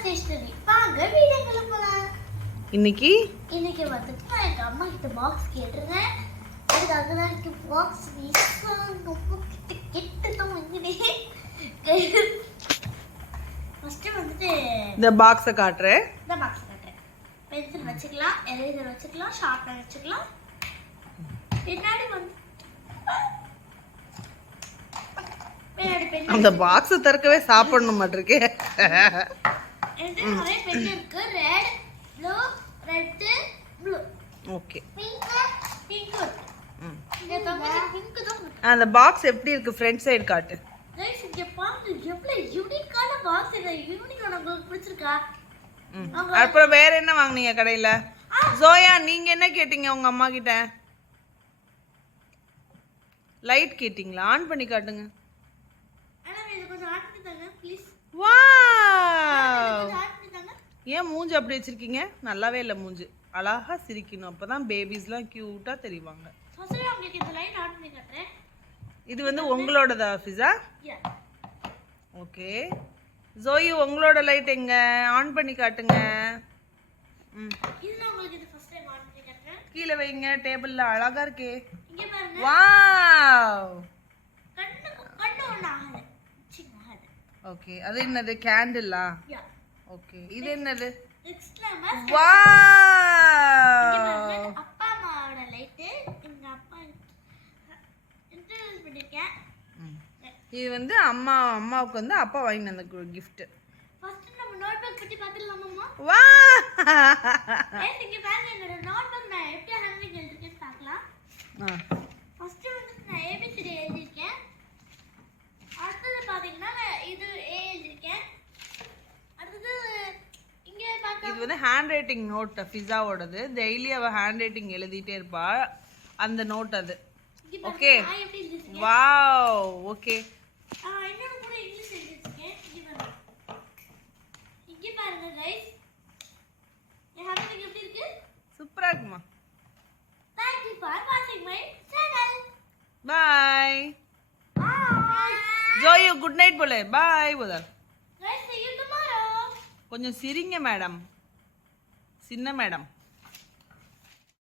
Stationary வாங்க வீடியோக்குள்ள போலாம். இன்னைக்கு வந்துட்டு நான் எங்க அம்மா கிட்ட பாக்ஸ் கேட்டிருந்தேன். அதுக்காக தான் எனக்கு பாக்ஸ் ரொம்ப கிட்ட தான் வாங்கினேன். ஃபர்ஸ்ட் வந்துட்டு இந்த பாக்ஸை காட்டுறேன். பென்சில் வச்சுக்கலாம், எரேசர் வச்சுக்கலாம், ஷார்ப்னர் வச்சுக்கலாம். பின்னாடி வந்து அந்த பாக்ஸை திறக்கவே சாப்பிடணும் மாட்டிருக்கு. நிறைய பென் இருக்கு. Red, blue, red, blue. Okay. Pink தான். அந்த பாக்ஸ் எப்படி இருக்கு? ஃப்ரண்ட் சைடு காட்டு. गाइस இங்க பாருங்க எவ்வளவு யூனிக்கான பாக்ஸ். இது யூனிக்கான உங்களுக்கு பிடிச்சிருக்கா? அப்புறம் வேற என்ன வாங்குனீங்க கடையில? ஜோயா நீங்க என்ன கேட்டீங்க உங்க அம்மா கிட்ட? லைட் கேட்டிங்களா? ஆன் பண்ணி காட்டுங்க. அண்ணா இது கொஞ்சம் ஆன் பண்ணி தாங்க ப்ளீஸ். வாவ். ஏன் மூஞ்சி அப்படி வச்சிருக்கீங்க? நல்லாவே இல்ல மூஞ்சி. அழகா சிரிக்கணும். அப்பதான் பேபிஸ்லாம் கியூட்டா தெரிவாங்க. ஃபர்ஸ்ட் உங்களுக்கு இந்த லைட் ஆன் பண்ணி காட்டுறேன். இது வந்து உங்களோடதா ஃபிஸா? யா. ஓகே. ஜோயி உங்களோட லைட் எங்க? ஆன் பண்ணி காட்டுங்க. இது உங்களுக்கு இது ஃபர்ஸ்ட் டைம் ஆன் பண்ணி காட்டுறேன். கீழ வைங்க, டேபிள்ல அழகா இருக்கே. இங்க பாருங்க. வாவ். கண்ணு ஒண்ணு ஆகல. சின்னது. ஓகே. அது என்னது? கேண்டிலா? யா. ஓகே. இது என்னது? Extra wow. அப்பா அம்மாவோட லைட். எங்க அப்பா இன்ட்ரோ듀ஸ் பண்ணிருக்கேன். இது வந்து அம்மாவுக்கு வந்து அப்பா வாங்கின அந்த gift. ஃபர்ஸ்ட் நம்ம நோட்புக் பத்தி பார்த்துடலாமா? வா. ஏய் இங்க பாருங்க என்னோட நோட்புக் நான் எப்படி ஹேண்ட் எழுதிருக்கேன்னு பார்க்கலாம். ஃபர்ஸ்ட் வந்து நான் ABCD எழுதிருக்கேன். அடுத்து பாத்தீங்கன்னா இது A எழுதிருக்கேன். அடுத்து இங்க பார்க்க இது வந்து ஹேண்ட் ரைட்டிங் நோட் ஃபிஸாவோடது. டெய்லி அவ ஹேண்ட் ரைட்டிங் எழுதிட்டே இருப்பா. அந்த நோட் அது. ஓகே. வாவ். ஓகே. இன்னொரு கூட இங்கிலீஷ் எழுதிருக்கேன். இங்க பாருங்க गाइस. என் ஹேண்ட் ரைட்டிங் எப்படி இருக்கு? சூப்பரா இருக்குமா? Thank you for watching my channel. Bye. Bye. ஜோயு குட் நைட் போலே. பாய் போதா. Guys, see you tomorrow. கொஞ்சம் சிரிங்க மேடம். சின்ன மேடம்.